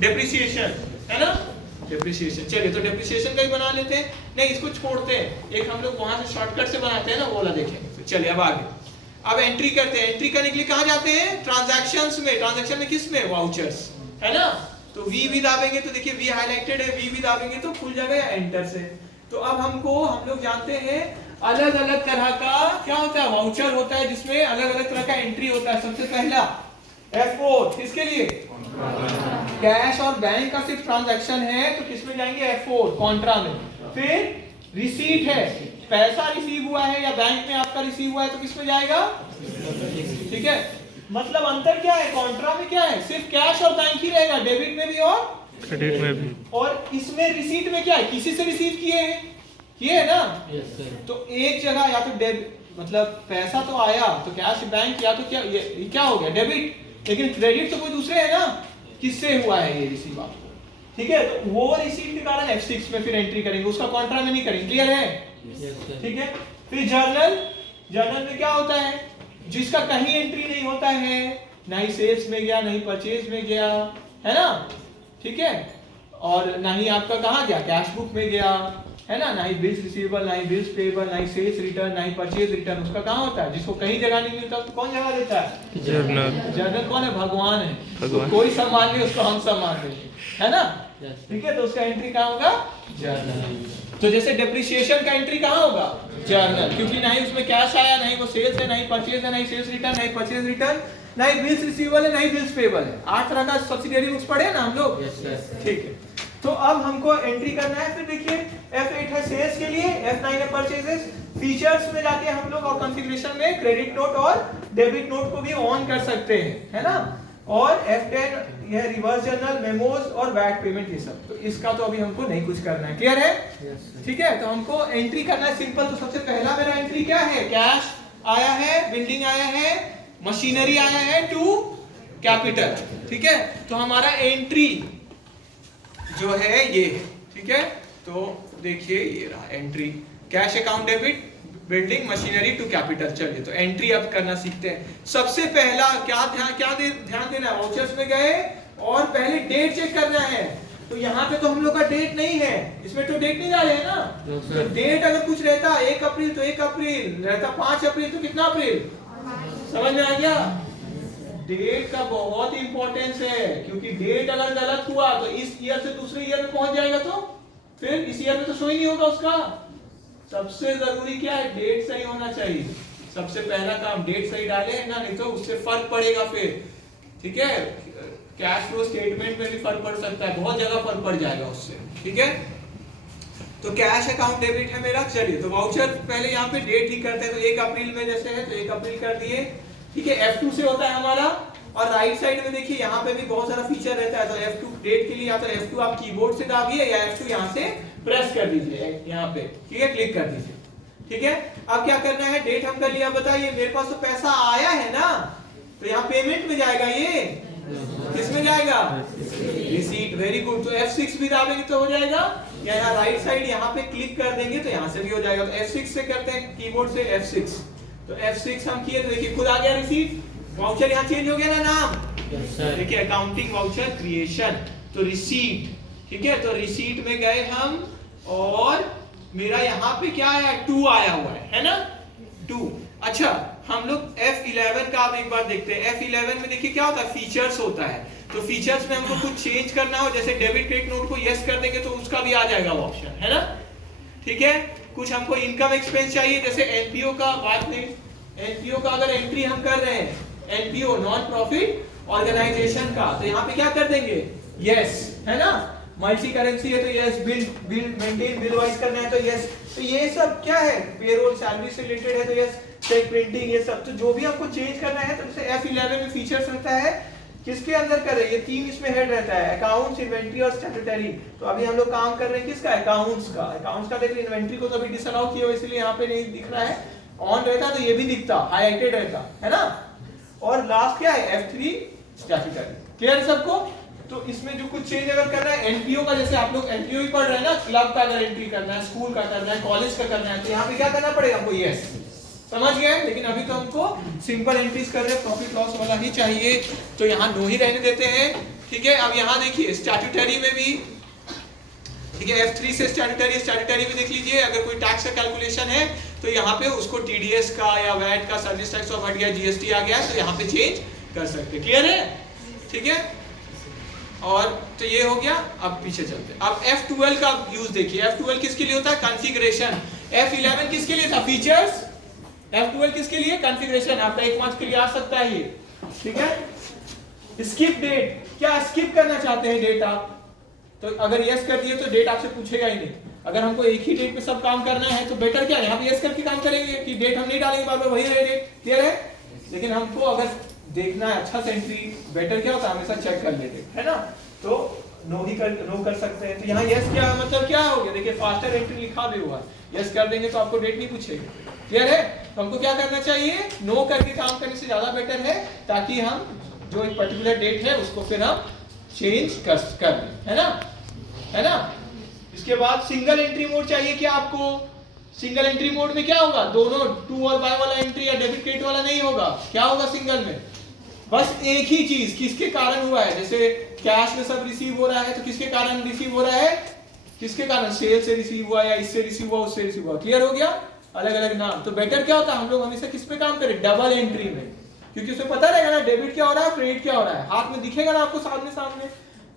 Depreciation, है ना, depreciation. चलिए तो डेप्रिसिएशन का ही बना लेते हैं, नहीं इसको छोड़ते हैं, एक हम लोग वहां से शॉर्टकट से बनाते हैं ना, वो वाला देखेंगे। तो चलिए अब आगे, अब एंट्री करते हैं। एंट्री करने के लिए कहाँ जाते हैं? ट्रांजैक्शंस में। ट्रांजैक्शन में किस में? वाउचर्स, है ना। तो वी भी दाबेंगे तो देखिए वी हाईलाइटेड है, वी भी दाबेंगे तो खुल जाएगा या एंटर से। तो अब हम लोग जानते हैं अलग अलग तरह का क्या होता है, वाउचर होता है जिसमें अलग अलग तरह का एंट्री होता है। सबसे पहला F4 किसके लिए? कैश और बैंक का सिर्फ ट्रांजैक्शन है तो किसमें जाएंगे? F4 कॉन्ट्रा में। फिर रिसीट है, पैसा रिसीव हुआ है या बैंक में आपका रिसीव हुआ है तो किसमें जाएगा? ठीक है, मतलब अंतर क्या है? कॉन्ट्रा में क्या है? सिर्फ कैश और बैंक ही रहेगा, डेबिट में भी और क्रेडिट में भी। और इसमें रिसीट में क्या है? किसी से रिसीव किए हैं, ये है ना। तो एक जगह या तो डेबिट मतलब पैसा तो आया तो कैश बैंक, या तो क्या ये क्या हो गया? डेबिट। लेकिन क्रेडिट तो कोई दूसरे है ना, किससे हुआ है ये रिसीव आपको? ठीक है, तो वो रिसीट के कारण F6 में फिर एंट्री करेंगे, उसका कॉन्ट्रा में नहीं करेंगे। क्लियर है? ठीक है। फिर जर्नल, जर्नल में क्या होता है? जिसका कहीं एंट्री नहीं होता है, ना ही सेल्स में गया, ना ही परचेज में गया, है ना। ठीक है, और ना ही आपका कहाँ गया? कैश बुक में गया, है ना ही बिल्स रिसीवेबल, ना ही बिल्स पेएबल, ना ही सेल्स रिटर्न, ना ही परचेज रिटर्न। उसका कहाँ होता है? जिसको कहीं जगह नहीं मिलता तो कौन जगह देता है? जर्नल। जर्नल कौन है? भगवान है। भगवान। तो कोई सम्मान नहीं उसको हम सम्मान देंगे, है ना। ठीक है, तो उसका एंट्री कहाँ होगा? जर्नल। तो जैसे डेप्रिसिएशन का एंट्री कहाँ होगा? जर्नल, क्योंकि ना ही उसमें कैश आया, ना ही वो सेल्स है, ना ही परचेज है, ना ही सेल्स रिटर्न, ना ही परचेज रिटर्न, ना ही बिल्स रिसीवेबल है, ना ही बिल्स पेएबल है। 8 तरह का सब्सिडियरी बुक्स पढ़े ना हम लोग। ठीक है, तो अब हमको एंट्री करना है। फिर देखिए F8 है सेल्स के लिए, F9 है परचेजेस। फीचर्स में जाके हम लोग और कॉन्फ़िगरेशन में क्रेडिट नोट और डेबिट नोट को भी ऑन कर सकते हैं, है ना। और F10 यह रिवर्स जर्नल, मेमोज और वैट पेमेंट, ये सब। तो इसका तो अभी हमको नहीं कुछ करना है। क्लियर है? ठीक है, तो हमको एंट्री करना है सिंपल। तो सबसे पहला मेरा एंट्री क्या है? कैश आया है, बिल्डिंग आया है, मशीनरी आया है टू कैपिटल। ठीक है, तो हमारा एंट्री जो है ये है। ठीक है, तो देखिए ये रहा entry, cash account debit, building, machinery to capital. चलिए तो एंट्री अब करना सीखते हैं। सबसे पहला क्या ध्यान देना है? वाउचर्स में गए और पहले डेट चेक करना है। तो यहाँ पे तो हम लोग का डेट नहीं है, इसमें तो डेट नहीं डाले है ना। तो डेट अगर कुछ रहता 1 अप्रैल तो 1 अप्रैल रहता, 5 अप्रैल तो कितना अप्रैल? समझ में आ गया? डेट का बहुत इंपॉर्टेंस है, क्योंकि डेट अगर गलत हुआ तो इस ईयर से दूसरे ईयर में पहुंच जाएगा, तो फिर इस ईयर में तो शो ही नहीं होगा उसका। सबसे जरूरी क्या है? डेट सही होना चाहिए। सबसे पहला काम डेट सही डाले ना, नहीं तो उससे फर्क पड़ेगा फिर। ठीक है, कैश फ्लो स्टेटमेंट में भी फर्क पड़ सकता है, बहुत जगह फर्क पड़ जाएगा उससे। ठीक है, तो कैश अकाउंट डेबिट है मेरा। चलिए तो वाउचर पहले यहाँ पे डेट ही करते हैं। तो 1 अप्रैल में जैसे है तो 1 अप्रैल कर दिए। ठीक है, F2 से होता है हमारा। और राइट साइड में देखिए यहाँ पे भी बहुत सारा फीचर रहता है। तो F2 डेट के लिए या तो F2 आप कीबोर्ड से दाबिए या F2 यहाँ से प्रेस कर दीजिए, यहाँ पे। ठीक है, क्लिक कर दीजिए। ठीक है, अब क्या करना है? डेट हम कर लिया। बताइए मेरे पास तो पैसा आया है ना, तो यहाँ पेमेंट में जाएगा, ये किसमें जाएगा? रिसीट। Very good. तो F6 भी दाबेंगे तो हो जाएगा, या यहाँ राइट साइड यहाँ पे क्लिक कर देंगे तो यहाँ से भी हो जाएगा। तो F6 से करते हैं, कीबोर्ड से F6। तो F6 हम किए तो देखिए खुद आ गया रिसीट। वाउचर यहाँ चेंज हो गया ना नाम। देखिए अकाउंटिंग वाउचर क्रिएशन, तो रिसीट। ठीक है, तो रिसीट में गए हम और मेरा यहाँ पे क्या आया? 2 आया हुआ है ना, 2। अच्छा, हम लोग F11 का अब एक बार देखते हैं। F11 में देखिए क्या होता है? फीचर्स होता है। तो फीचर्स में हमको कुछ चेंज करना हो, जैसे डेबिट क्रेडिट नोट को यस कर देंगे तो उसका भी आ जाएगा वो ऑप्शन, है ना। ठीक है, कुछ हमको इनकम एक्सपेंस चाहिए, जैसे एनपीओ का बात नहीं, एनपीओ का अगर एंट्री हम कर रहे हैं, एनपीओ नॉन प्रॉफिट ऑर्गेनाइजेशन का, तो यहाँ पे क्या कर देंगे? यस, है ना। मल्टी करेंसी है तो yes, bill maintain bill wise करना है तो यस। तो ये सब क्या है? पेरोल सैलरी से रिलेटेड है तो यस, चेक प्रिंटिंग, ये सब। तो जो भी आपको चेंज करना है, तो जैसे F11 में फीचर्स रहता है, किसके अंदर कर रहे हैं? ये 3 इसमें हेड रहता है, अकाउंट्स, इन्वेंट्री और स्टैट्यूटरी। तो अभी हम लोग काम कर रहे हैं किसका? अकाउंट्स का। अकाउंट्स का देखिए, इन्वेंट्री को तो अभी डिसअलाउ किया हो इसलिए यहाँ पे नहीं दिख रहा है। ऑन रहता तो ये भी दिखता, हाईलाइटेड रहता, है ना। और लास्ट क्या है? F3 statutory. क्लियर सबको? तो इसमें जो कुछ चेंज अगर करना है, एनपीओ का, जैसे आप लोग एनपीओ ही पढ़ रहे हैं ना, क्लब का अगर एंट्री करना है, स्कूल का करना है, कॉलेज का करना है, तो यहाँ पे क्या करना पड़ेगा हमको? यस। समझ गए? लेकिन अभी तो हमको सिंपल एंट्रीज कर रहे हैं, प्रॉफिट लॉस वाला ही चाहिए, तो यहाँ नो ही रहने देते हैं। ठीक है, अब यहाँ देखिए स्टैट्यूटरी में भी, ठीक है, F3 से स्टैट्यूटरी भी देख लीजिए। अगर कोई टैक्स का कैलकुलेशन है तो यहाँ पे उसको TDS का या वैट का, सर्विस टैक्स ऑफ हट गया, GST आ गया, तो यहाँ पे चेंज कर सकते। क्लियर है? ठीक है, और तो ये हो गया। अब पीछे चलते हैं। अब F12 का यूज देखिए। F12 किसके लिए होता है? कॉन्फ़िगरेशन। F11 किसके लिए था? फीचर्स। F12 किसके लिए? कॉन्फ़िगरेशन। आपका 1 मार्क्स के लिए आ सकता है ये, ठीक है। स्किप डेट, क्या स्किप करना चाहते हैं डेट आप? तो अगर यस कर दिए तो डेट आपसे पूछेगा ही नहीं। अगर हमको एक ही डेट पे सब काम करना है तो बेटर क्या है, यहाँ पे यस करके काम करेंगे कि डेट हम नहीं डालेंगे, बार बार वही रहे डेट। क्लियर है? लेकिन हमको अगर देखना है अच्छा से एंट्री, बेटर क्या होता है, हमेशा चेक कर लेते हैं, है ना। तो नो कर सकते हैं। तो यहाँ यस क्या मतलब क्या हो गया, देखिए फास्टर एंट्री लिखा भी हुआ है। यस कर देंगे तो आपको डेट नहीं पूछेगी। क्लियर है? तो हमको क्या करना चाहिए, नो करके काम करने से ज्यादा बेटर है, ताकि हम जो एक पर्टिकुलर डेट है उसको फिर हम चेंज कर दें, है ना, है ना। इसके बाद सिंगल एंट्री मोड चाहिए क्या आपको? सिंगल एंट्री मोड में क्या होगा, दोनों टू और बाय वाला एंट्री या डेबिट क्रेडिट वाला नहीं होगा। क्या होगा सिंगल में? बस एक ही चीज, किसके कारण हुआ है, जैसे कैश में सब रिसीव हो रहा है तो किसके कारण रिसीव हो रहा है, किसके कारण, सेल से रिसीव हुआ या इससे रिसीव हुआ, उससे रिसीव हुआ। क्लियर हो गया? अलग अलग नाम। तो बेटर क्या होता है, हम लोग हमेशा किस पे काम करें, डबल एंट्री में, क्योंकि उसमें पता रहेगा ना डेबिट क्या हो रहा है, क्रेडिट क्या हो रहा है, हाथ में दिखेगा ना आपको सामने सामने,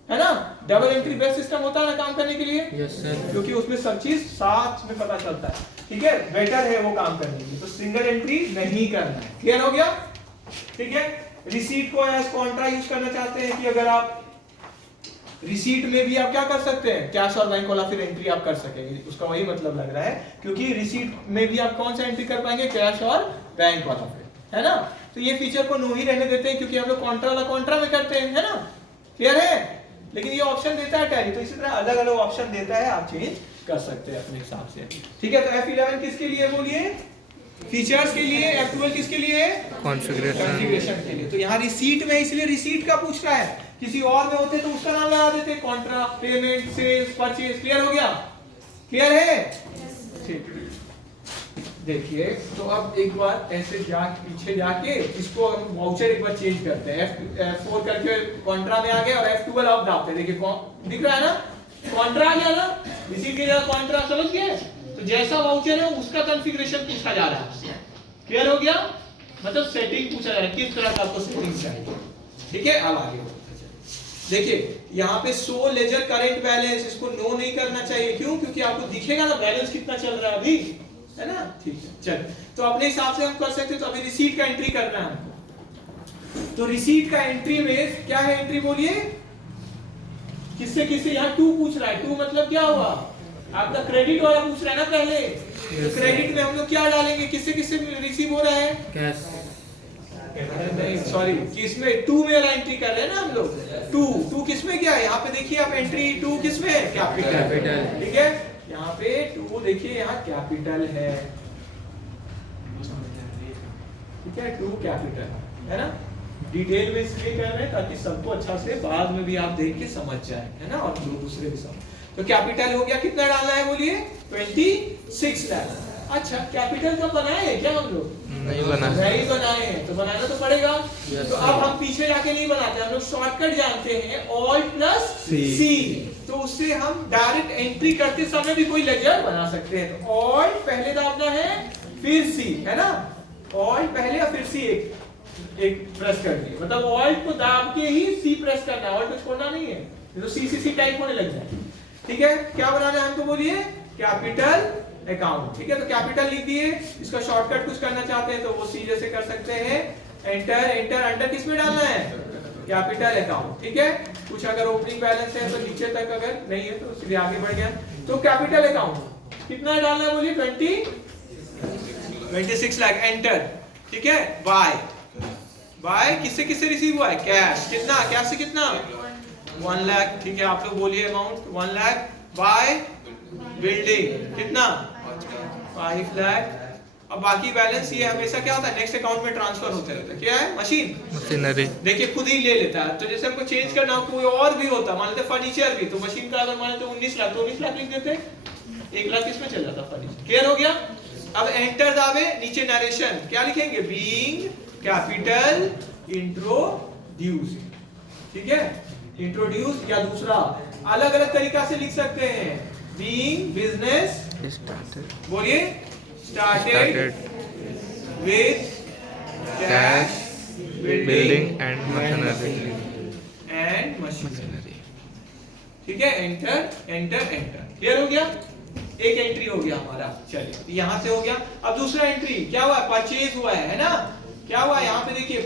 है ना। डबल एंट्री बेस्ट सिस्टम होता है ना काम करने के लिए। Yes sir. क्योंकि उसमें सब चीज साथ में पता चलता है, ठीक है, बेटर है वो काम करने के लिए। तो सिंगल एंट्री नहीं करना है। क्लियर हो गया? ठीक है। रिसीट को एज कॉन्ट्रा यूज करना चाहते हैं कि अगर आप रिसीट में भी आप क्या कर सकते हैं, कैश और बैंक वाला फिर एंट्री आप कर सकेंगे, उसका वही मतलब लग रहा है, क्योंकि रिसीट में भी आप कौन सा एंट्री कर पाएंगे, कैश और बैंक वाला फिर, है ना। तो ये फीचर को नो ही रहने देते हैं, क्योंकि हम लोग कॉन्ट्रा वाला कॉन्ट्रा में करते हैं, है ना। क्लियर है? लेकिन ये ऑप्शन देता है टैली, तो इसी तरह अलग अलग ऑप्शन देता है, आप चेंज कर सकते हैं अपने हिसाब से। ठीक है, तो F11 किसके लिए बोलिए, फीचर्स के लिए। F12 किसके लिए, कॉन्फ़िगरेशन के लिए। तो यहाँ रिसीट में, इसलिए रिसीट का पूछ रहा है, किसी और में होते तो उसका नाम लगा देते, contra, payment, sales, purchase. Clear हो गया? क्लियर है? ठीक। देखिए, तो अब एक बार ऐसे पीछे जाके इसको हम वाउचर एक बार चेंज करते हैं। F4 करके कॉन्ट्रा में आ गया और F12 अब डालते हैं। देखिए दिख रहा है ना, कॉन्ट्रा आ गया ना, इसी के जगह कॉन्ट्रा, समझ गए। तो जैसा वाउचर है उसका कॉन्फ़िगरेशन पूछा जा रहा है। क्लियर हो गया? मतलब सेटिंग पूछा जा रहा है, किस तरह का आपको सेटिंग चाहिए। ठीक है, अब आगे देखिए, यहाँ पे शो लेजर करंट बैलेंस, इसको नो नहीं करना चाहिए। क्यों? क्योंकि आपको दिखेगा ना बैलेंस कितना चल रहा है अभी, है ना। ठीक है, चल, तो अपने हिसाब से हम कर सकते हैं। तो अभी रिसीट का एंट्री करना है हमको। तो रिसीट का एंट्री में क्या है, एंट्री बोलिए, किससे किससे, यहाँ टू पूछ रहा है। टू मतलब क्या हुआ, आपका क्रेडिट वाला पूछ रहा है ना पहले। तो क्रेडिट में हम लोग क्या डालेंगे, किससे किससे रिसीव हो रहा है, कैश। नहीं सॉरी, किसमें, टू में एंट्री कर रहे हैं ना हम लोग। टू किसमें क्या है, यहाँ पे देखिए आप एंट्री टू किसमें, कैपिटल। ठीक है, यहाँ पे टू देखिए, यहाँ कैपिटल है, ठीक है, टू कैपिटल है ना। डिटेल में इसलिए कर रहे हैं ताकि सबको अच्छा से बाद में भी आप देख के समझ जाए, है ना, और लोग दूसरे भी समझ। तो कैपिटल हो गया, कितना डालना है बोलिए, 26 लाख। अच्छा, कैपिटल का बनाए हैं क्या हम लोग, नहीं बनाए हैं, तो बनाना तो पड़ेगा। तो अब हम पीछे जाके नहीं बनाते, हम लोग शॉर्टकट जानते हैं, Alt+C। तो उससे हम डायरेक्ट एंट्री करते समय भी कोई लेजर बना सकते हैं। तो Alt पहले दाबना है, फिर C, है ना। Alt पहले और फिर C एक प्रेस कर दिए, मतलब Alt को दाब के ही C प्रेस करना है, Alt को छोड़ना नहीं है, तो C टाइप होने लग जाए। ठीक है, क्या बनाना है हमको बोलिए, कैपिटल अकाउंट। ठीक है, तो कैपिटल लिख दिए। इसका शॉर्टकट कुछ करना चाहते हैं तो वो सी जैसे कर सकते हैं, एंटर अंडर किस में डालना है, कैपिटल अकाउंट। ठीक है, कुछ अगर ओपनिंग बैलेंस है तो नीचे तक, अगर नहीं है तो सीधे आगे बढ़ गया। तो कैपिटल अकाउंट कितना डालना है बोलिए, 26 लाख, एंटर। ठीक है, बाय किससे किससे रिसीव हुआ है, कैश। कितना, कैश से कितना, 1 लाख। ठीक है, आप लोग बोलिए अमाउंट, 1 लाख। बाय बिल्डिंग कितना, 5 लाख। अब बाकी बैलेंस ये हमेशा क्या होता है, नेक्स्ट अकाउंट में ट्रांसफर होते रहता है। क्या है, मशीनरी। देखिए खुद ही ले लेता है। तो जैसे हमको चेंज करना हो, कोई और भी होता, मान लेते फर्नीचर भी, तो मशीन का अगर मान लेते 19 लाख तो 19 लाख लिख देते, 1 लाख इसमें चल जाता फर्नीचर। क्लियर हो गया? अब एंटर दाबे, नीचे नरेशन क्या लिखेंगे, बीइंग कैपिटल इंट्रोड्यूस। ठीक है, इंट्रोड्यूस, या दूसरा अलग अलग तरीका से लिख सकते हैं, बीइंग बिजनेस, बोलिए, started with cash building and machinery. ठीक है, एंटर एंटर एंटर, क्लियर हो गया, एक एंट्री हो गया हमारा। चलिए यहां से हो गया। अब दूसरा एंट्री क्या हुआ, परचेज हुआ है ना, क्या हुआ यहाँ पे देखिए